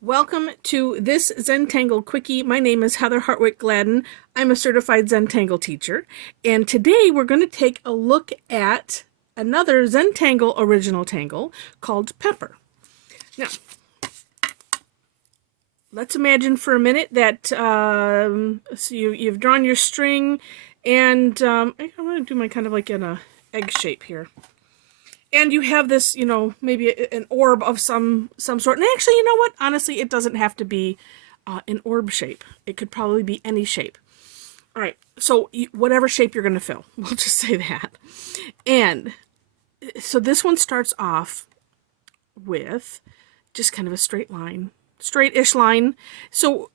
Welcome to this Zentangle Quickie. My name is Heather Hartwick Gladden. I'm a certified Zentangle teacher, and today we're going to take a look at another Zentangle original tangle called Pepper. Now, let's imagine for a minute that so you've drawn your string, and I'm going to do my kind of like in a egg shape here. And you have this, maybe an orb of some sort. And actually, you know what? Honestly, it doesn't have to be an orb shape. It could probably be any shape. All right, so whatever shape you're going to fill. We'll just say that. And so this one starts off with just kind of a straight line, straight-ish line. So,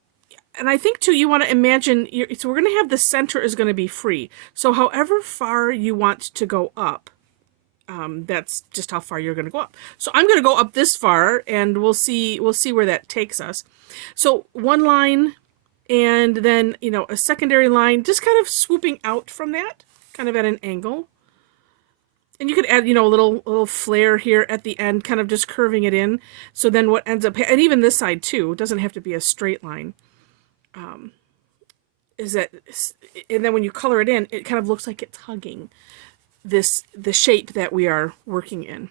and I think, too, you want to imagine, so we're going to have the center is going to be free. So however far you want to go up, that's just how far you're going to go up. So I'm going to go up this far, and we'll see where that takes us. So one line, and then a secondary line, just kind of swooping out from that, kind of at an angle. And you could add a little flare here at the end, kind of just curving it in. So then what ends up, and even this side too, it doesn't have to be a straight line. Is that, and then when you color it in, it kind of looks like it's hugging the shape that we are working in.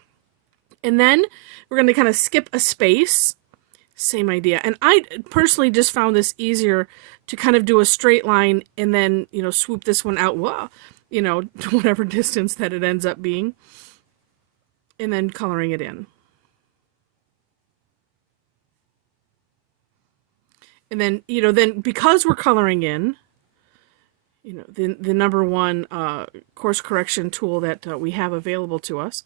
And then we're going to kind of skip a space. Same idea. And I personally just found this easier to kind of do a straight line and then, swoop this one out, to whatever distance that it ends up being. And then coloring it in. And then, then because we're coloring in, the number one course correction tool that we have available to us,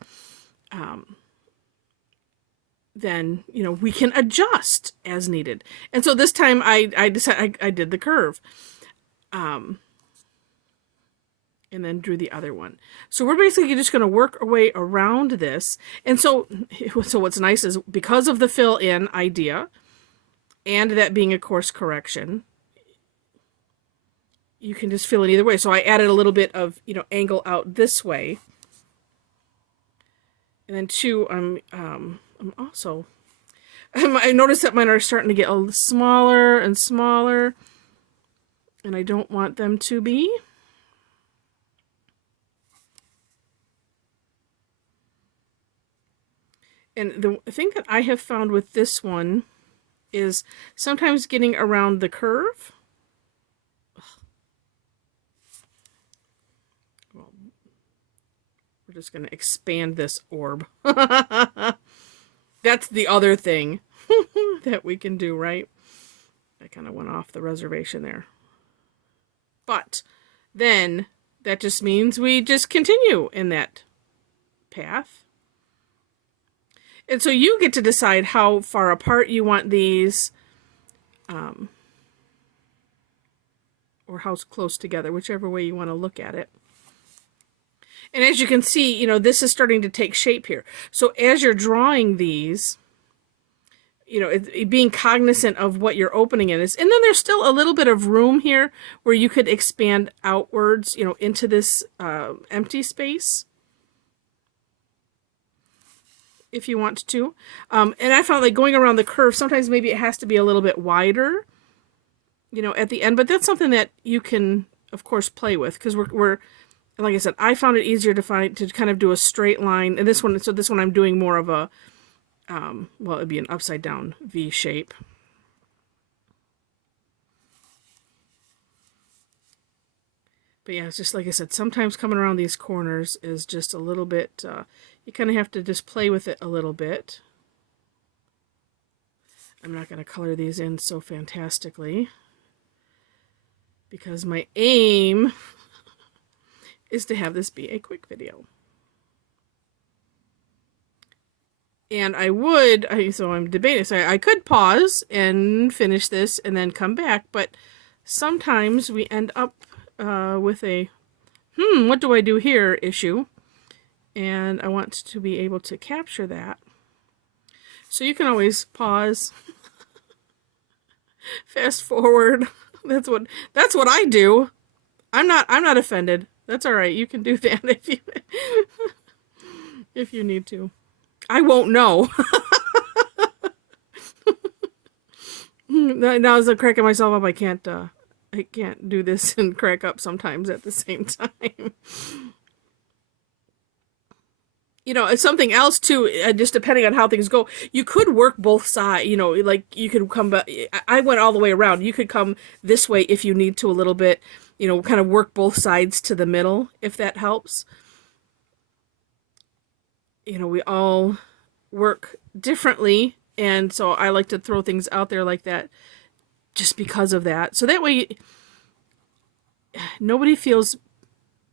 then, we can adjust as needed. And so this time I decided I did the curve. And then drew the other one. So we're basically just going to work our way around this. And so what's nice is because of the fill-in idea and that being a course correction, you can just fill it either way. So I added a little bit of, angle out this way. And then two, I'm also, I noticed that mine are starting to get a little smaller and smaller. And I don't want them to be. And the thing that I have found with this one is sometimes getting around the curve. We're just going to expand this orb. That's the other thing that we can do, right? I kind of went off the reservation there. But then that just means we just continue in that path. And so you get to decide how far apart you want these, or how close together, whichever way you want to look at it. And as you can see, this is starting to take shape here. So as you're drawing these, being cognizant of what your opening is. And then there's still a little bit of room here where you could expand outwards, into this empty space, if you want to. And I found like going around the curve, sometimes maybe it has to be a little bit wider, at the end. But that's something that you can, of course, play with, because we're like I said, I found it easier to kind of do a straight line. And this one I'm doing more of a, well, it'd be an upside down V shape. But yeah, it's just like I said, sometimes coming around these corners is just a little bit, you kind of have to just play with it a little bit. I'm not going to color these in so fantastically, because my aim is to have this be a quick video. And so I'm debating, so I could pause and finish this and then come back, but sometimes we end up with a, what do I do here issue? And I want to be able to capture that. So you can always pause, fast forward. That's what I do. I'm not offended. That's all right. You can do that if you need to. I won't know. Now as I'm cracking myself up, I can't do this and crack up sometimes at the same time. You know, it's something else too, just depending on how things go, you could work both sides, you know, like you could come back. I went all the way around. You could come this way if you need to a little bit, you know, kind of work both sides to the middle, if that helps. You know, we all work differently, and so I like to throw things out there like that just because of that. So that way nobody feels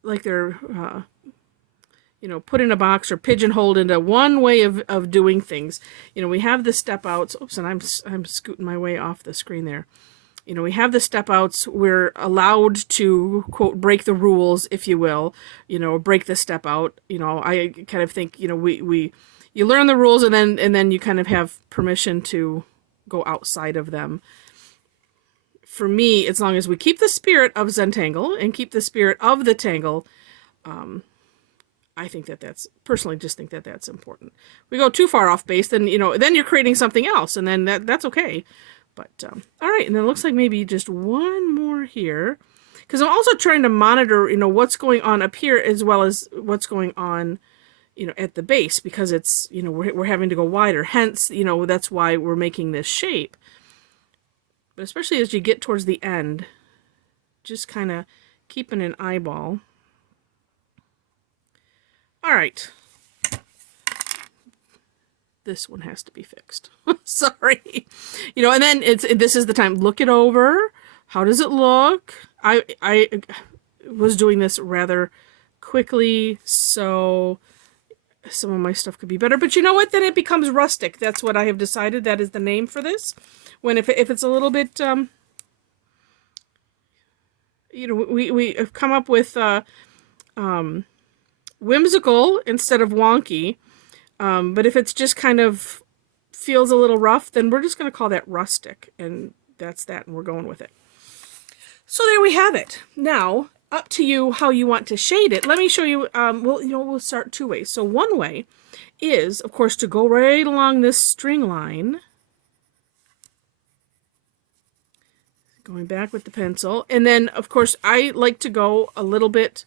like they're you know, put in a box or pigeonholed into one way of doing things. You know, we have the step outs. Oops, and I'm scooting my way off the screen there. You know, we have the step outs. We're allowed to, quote, break the rules, if you will, you know, break the step out. You know, I kind of think, you know, you learn the rules and then you kind of have permission to go outside of them. For me, as long as we keep the spirit of Zentangle and keep the spirit of the Tangle, I think that's, personally just think that's important. We go too far off base, then, you know, then you're creating something else, and then that's okay. But, all right, and then it looks like maybe just one more here. Because I'm also trying to monitor, you know, what's going on up here as well as what's going on, you know, at the base. Because it's, you know, we're having to go wider. Hence, you know, that's why we're making this shape. But especially as you get towards the end, just kind of keeping an eyeball. All right. This one has to be fixed. Sorry. You know, and then this is the time. Look it over. How does it look? I was doing this rather quickly, so some of my stuff could be better. But you know what? Then it becomes rustic. That's what I have decided. That is the name for this. When if it's a little bit, you know, we have come up with whimsical instead of wonky, but if it's just kind of feels a little rough, then we're just going to call that rustic, and that's that, and we're going with it. So there we have it. Now, up to you how you want to shade it. Let me show you, we'll start two ways. So one way is, of course, to go right along this string line, going back with the pencil, and then, of course, I like to go a little bit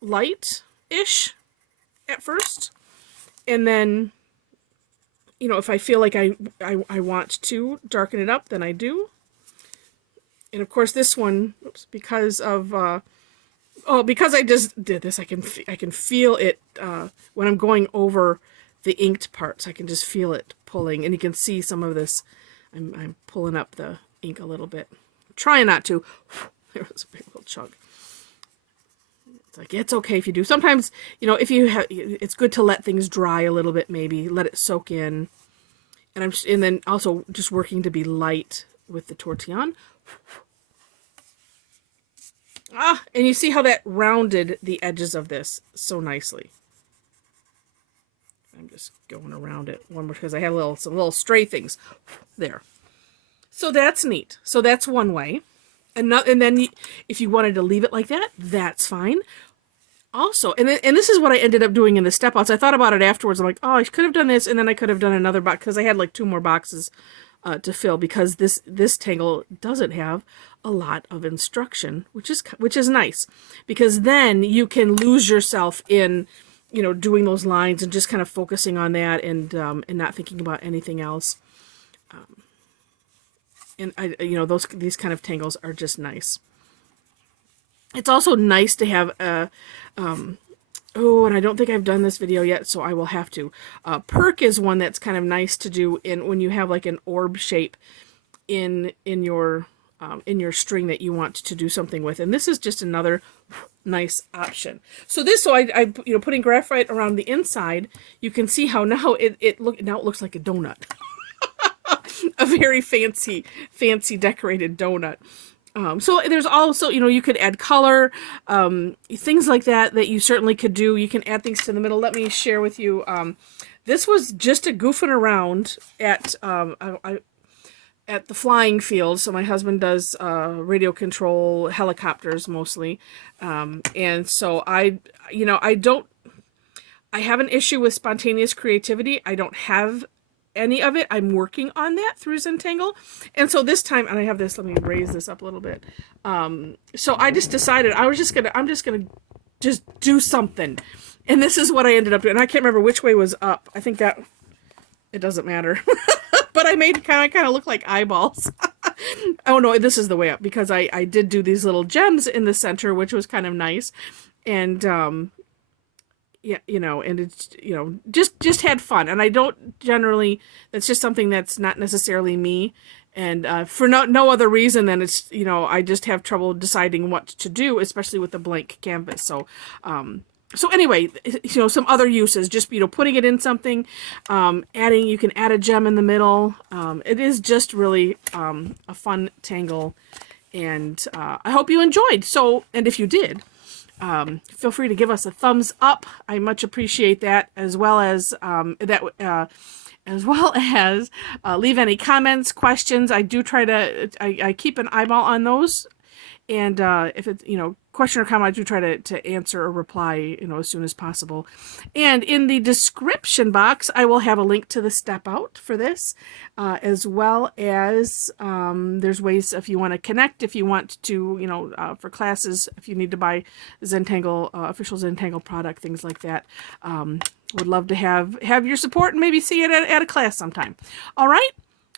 light-ish at first, and then, you know, if I feel like I want to darken it up, then I do. And of course this one, oops, because of because I just did this, I can feel it when I'm going over the inked parts. I can just feel it pulling, and you can see some of this. I'm pulling up the ink a little bit, trying not to. There was a big little chunk. It's like, it's okay if you do. Sometimes, you know, if you have, it's good to let things dry a little bit, maybe let it soak in. And then also just working to be light with the tortillon. And you see how that rounded the edges of this so nicely. I'm just going around it one more because I have some little stray things there. So that's neat. So that's one way. And then if you wanted to leave it like that, that's fine. Also, and this is what I ended up doing in the step outs. I thought about it afterwards. I'm like, oh, I could have done this, and then I could have done another box because I had like 2 more boxes to fill, because this tangle doesn't have a lot of instruction, which is nice, because then you can lose yourself in, you know, doing those lines and just kind of focusing on that, and not thinking about anything else. And you know, these kind of tangles are just nice. It's also nice to have a, oh, and I don't think I've done this video yet, so I will have to. Perk is one that's kind of nice to do when you have like an orb shape in your string that you want to do something with, and this is just another nice option. So I you know, putting graphite around the inside, you can see how now it looks like a donut, a very fancy decorated donut. So there's also, you know, you could add color, things like that you certainly could do. You can add things to the middle. Let me share with you. This was just a goofing around at the flying field. So my husband does radio control helicopters mostly, and so I have an issue with spontaneous creativity. I don't have any of it. I'm working on that through Zentangle. And so this time, and I have this, let me raise this up a little bit. So I just decided I'm just gonna do something. And this is what I ended up doing. And I can't remember which way was up. I think that, it doesn't matter. But I made kind of look like eyeballs. Oh no, this is the way up, because I did do these little gems in the center, which was kind of nice. And, yeah, you know, and it's, you know, just had fun. And I don't generally, that's just something that's not necessarily me. And for no other reason than it's, you know, I just have trouble deciding what to do, especially with the blank canvas. So, so anyway, you know, some other uses, just, you know, putting it in something, you can add a gem in the middle. It is just really a fun tangle, and I hope you enjoyed. So, and if you did, feel free to give us a thumbs up. I much appreciate that, as well as leave any comments, questions. I do try to, I keep an eyeball on those. And if it's, you know, question or comment, I do try to answer or reply, you know, as soon as possible. And in the description box, I will have a link to the step out for this, as well as there's ways if you want to connect, if you want to, you know, for classes, if you need to buy Zentangle, official Zentangle product, things like that. Would love to have your support and maybe see it at a class sometime. All right.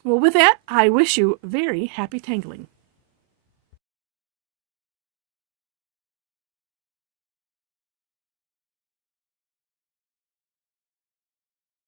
Well, with that, I wish you very happy tangling.